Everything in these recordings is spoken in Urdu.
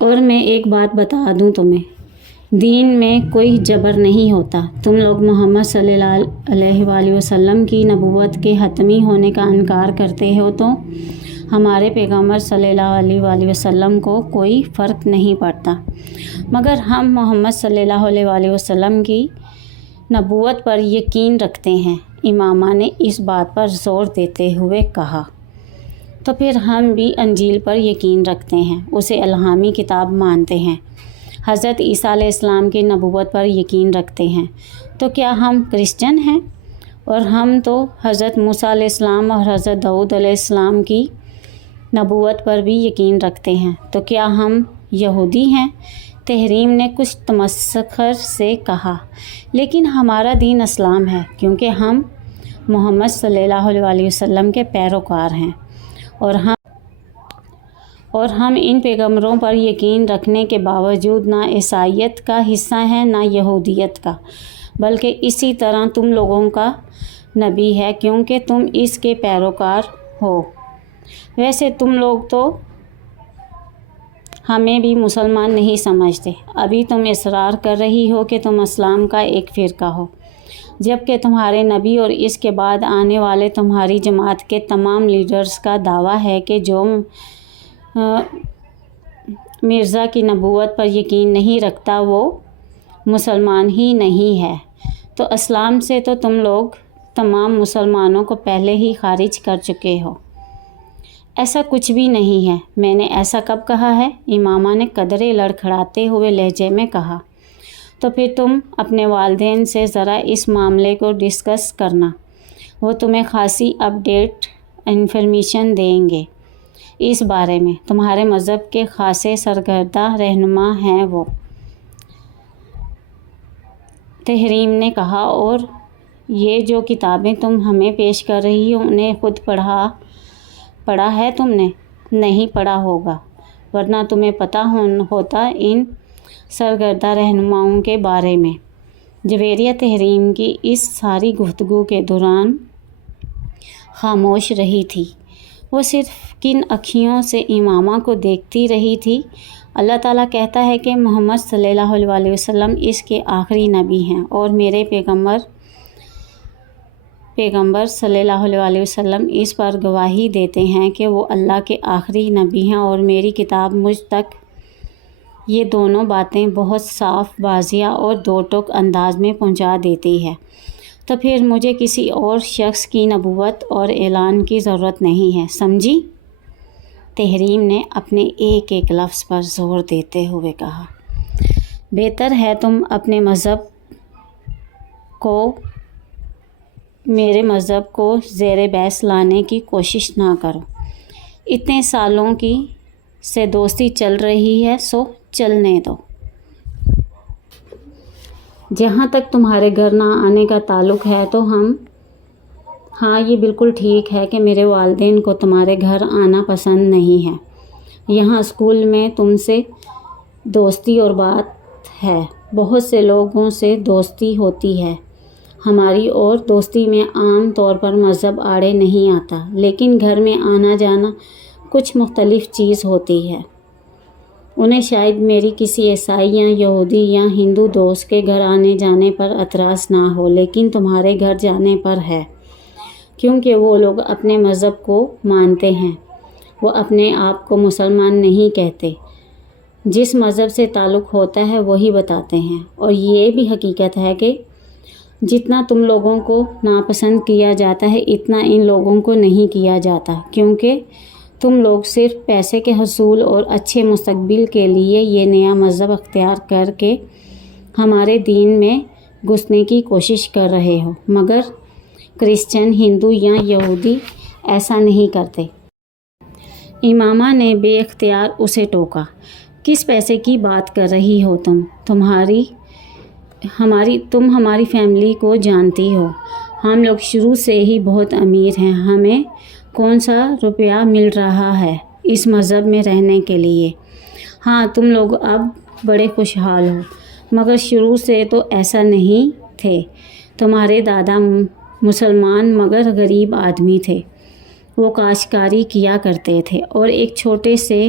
اور میں ایک بات بتا دوں تمہیں، دین میں کوئی جبر نہیں ہوتا۔ تم لوگ محمد صلی اللہ علیہ وآلہ وسلم کی نبوت کے حتمی ہونے کا انکار کرتے ہو تو ہمارے پیغمبر صلی اللہ علیہ وآلہ وسلم کو کوئی فرق نہیں پڑتا، مگر ہم محمد صلی اللہ علیہ وآلہ وسلم کی نبوت پر یقین رکھتے ہیں۔ امامہ نے اس بات پر زور دیتے ہوئے کہا۔ تو پھر ہم بھی انجیل پر یقین رکھتے ہیں، اسے الہامی کتاب مانتے ہیں، حضرت عیسیٰ علیہ السلام کی نبوت پر یقین رکھتے ہیں۔ تو کیا ہم کرسچن ہیں؟ اور ہم تو حضرت موسیٰ علیہ السلام اور حضرت داؤد علیہ السلام کی نبوت پر بھی یقین رکھتے ہیں۔ تو کیا ہم یہودی ہیں؟ تحریم نے کچھ تمسخر سے کہا، لیکن ہمارا دین اسلام ہے، کیونکہ ہم محمد صلی اللہ علیہ وآلہ وسلم کے پیروکار ہیں، اور ہم ان پیغمبروں پر یقین رکھنے کے باوجود نہ عیسائیت کا حصہ ہیں نہ یہودیت کا، بلکہ اسی طرح تم لوگوں کا نبی ہے، کیونکہ تم اس کے پیروکار ہو۔ ویسے تم لوگ تو ہمیں بھی مسلمان نہیں سمجھتے، ابھی تم اصرار کر رہی ہو کہ تم اسلام کا ایک فرقہ ہو، جبکہ تمہارے نبی اور اس کے بعد آنے والے تمہاری جماعت کے تمام لیڈرز کا دعویٰ ہے کہ جو مرزا کی نبوت پر یقین نہیں رکھتا وہ مسلمان ہی نہیں ہے۔ تو اسلام سے تو تم لوگ تمام مسلمانوں کو پہلے ہی خارج کر چکے ہو۔ ایسا کچھ بھی نہیں ہے۔ میں نے ایسا کب کہا ہے؟ امامہ نے قدرے لڑکھڑاتے ہوئے لہجے میں کہا۔ تو پھر تم اپنے والدین سے ذرا اس معاملے کو ڈسکس کرنا، وہ تمہیں خاصی اپ ڈیٹ انفارمیشن دیں گے اس بارے میں۔ تمہارے مذہب کے خاصے سرکردہ رہنما ہیں وہ، تحریم نے کہا، اور یہ جو کتابیں تم ہمیں پیش کر رہی ہو انہیں خود پڑھا ہے تم نے؟ نہیں پڑھا ہوگا، ورنہ تمہیں پتہ ہوتا ان سرکردہ رہنماؤں کے بارے میں۔ جویریہ تحریم کی اس ساری گفتگو کے دوران خاموش رہی تھی، وہ صرف کن اکھیوں سے امامہ کو دیکھتی رہی تھی۔ اللہ تعالیٰ کہتا ہے کہ محمد صلی اللہ علیہ وآلہ وسلم اس کے آخری نبی ہیں، اور میرے پیغمبر صلی اللہ علیہ وآلہ وسلم اس پر گواہی دیتے ہیں کہ وہ اللہ کے آخری نبی ہیں، اور میری کتاب مجھ تک یہ دونوں باتیں بہت صاف، واضح اور دو ٹوک انداز میں پہنچا دیتی ہے۔ تو پھر مجھے کسی اور شخص کی نبوت اور اعلان کی ضرورت نہیں ہے، سمجھی؟ تحریم نے اپنے ایک ایک لفظ پر زور دیتے ہوئے کہا۔ بہتر ہے تم اپنے میرے مذہب کو زیر بحث لانے کی کوشش نہ کرو۔ اتنے سالوں سے دوستی چل رہی ہے، سو چلنے دو۔ جہاں تک تمہارے گھر نہ آنے کا تعلق ہے تو ہاں یہ بالکل ٹھیک ہے کہ میرے والدین کو تمہارے گھر آنا پسند نہیں ہے۔ یہاں اسکول میں تم سے دوستی اور بات ہے، بہت سے لوگوں سے دوستی ہوتی ہے ہماری، اور دوستی میں عام طور پر مذہب آڑے نہیں آتا، لیکن گھر میں آنا جانا کچھ مختلف چیز ہوتی ہے۔ انہیں شاید میری کسی عیسائی یا یہودی یا ہندو دوست کے گھر آنے جانے پر اعتراض نہ ہو، لیکن تمہارے گھر جانے پر ہے، کیونکہ وہ لوگ اپنے مذہب کو مانتے ہیں، وہ اپنے آپ کو مسلمان نہیں کہتے، جس مذہب سے تعلق ہوتا ہے وہی بتاتے ہیں۔ اور یہ بھی حقیقت ہے کہ جتنا تم لوگوں کو ناپسند کیا جاتا ہے اتنا ان لوگوں کو نہیں کیا جاتا، کیونکہ تم لوگ صرف پیسے کے حصول اور اچھے مستقبل کے لیے یہ نیا مذہب اختیار کر کے ہمارے دین میں گھسنے کی کوشش کر رہے ہو، مگر کرسچن، ہندو یا یہودی ایسا نہیں کرتے۔ امامہ نے بے اختیار اسے ٹوکا۔ کس پیسے کی بات کر رہی ہو تم ہماری فیملی کو جانتی ہو، ہم لوگ شروع سے ہی بہت امیر ہیں، ہمیں کون سا روپیہ مل رہا ہے اس مذہب میں رہنے کے لیے؟ ہاں تم لوگ اب بڑے خوشحال ہو، مگر شروع سے تو ایسا نہیں تھے۔ تمہارے دادا مسلمان مگر غریب آدمی تھے، وہ کاشتکاری کیا کرتے تھے اور ایک چھوٹے سے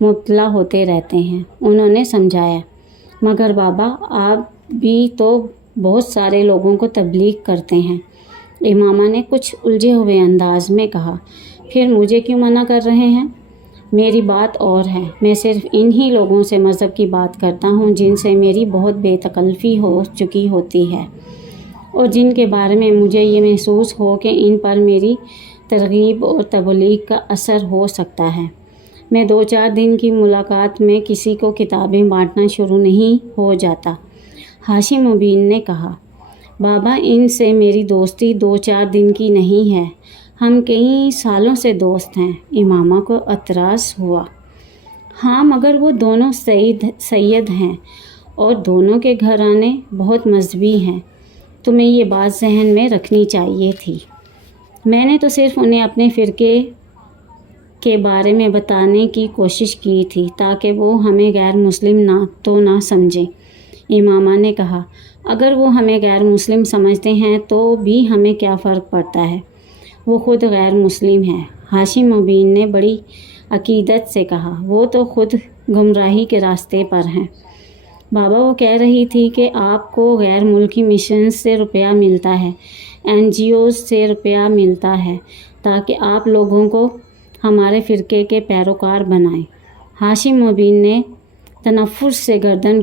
مبتلا ہوتے رہتے ہیں، انہوں نے سمجھایا۔ مگر بابا، آپ بھی تو بہت سارے لوگوں کو تبلیغ کرتے ہیں، امامہ نے کچھ الجھے ہوئے انداز میں کہا۔ پھر مجھے کیوں منع کر رہے ہیں؟ میری بات اور ہے، میں صرف انہی لوگوں سے مذہب کی بات کرتا ہوں جن سے میری بہت بے تکلفی ہو چکی ہوتی ہے، اور جن کے بارے میں مجھے یہ محسوس ہو کہ ان پر میری ترغیب اور تبلیغ کا اثر ہو سکتا ہے۔ میں 2-4 دن کی ملاقات میں کسی کو کتابیں بانٹنا شروع نہیں ہو جاتا، ہاشم مبین نے کہا۔ بابا، ان سے میری دوستی 2-4 دن کی نہیں ہے، ہم کئی سالوں سے دوست ہیں، امامہ کو اعتراض ہوا۔ ہاں، مگر وہ دونوں سید ہیں اور دونوں کے گھرانے بہت مذہبی ہیں، تمہیں یہ بات ذہن میں رکھنی چاہیے تھی۔ میں نے تو صرف انہیں اپنے فرقے کے بارے میں بتانے کی کوشش کی تھی تاکہ وہ ہمیں غیر مسلم نہ سمجھیں، امامہ نے کہا۔ اگر وہ ہمیں غیر مسلم سمجھتے ہیں تو بھی ہمیں کیا فرق پڑتا ہے، وہ خود غیر مسلم ہے، ہاشم مبین نے بڑی عقیدت سے کہا۔ وہ تو خود گمراہی کے راستے پر ہیں۔ بابا، وہ کہہ رہی تھی کہ آپ کو غیر ملکی مشنز سے روپیہ ملتا ہے، NGOز سے روپیہ ملتا ہے تاکہ آپ لوگوں کو ہمارے فرقے کے پیروکار بنائیں۔ ہاشم مبین نے تنفر سے گردن کو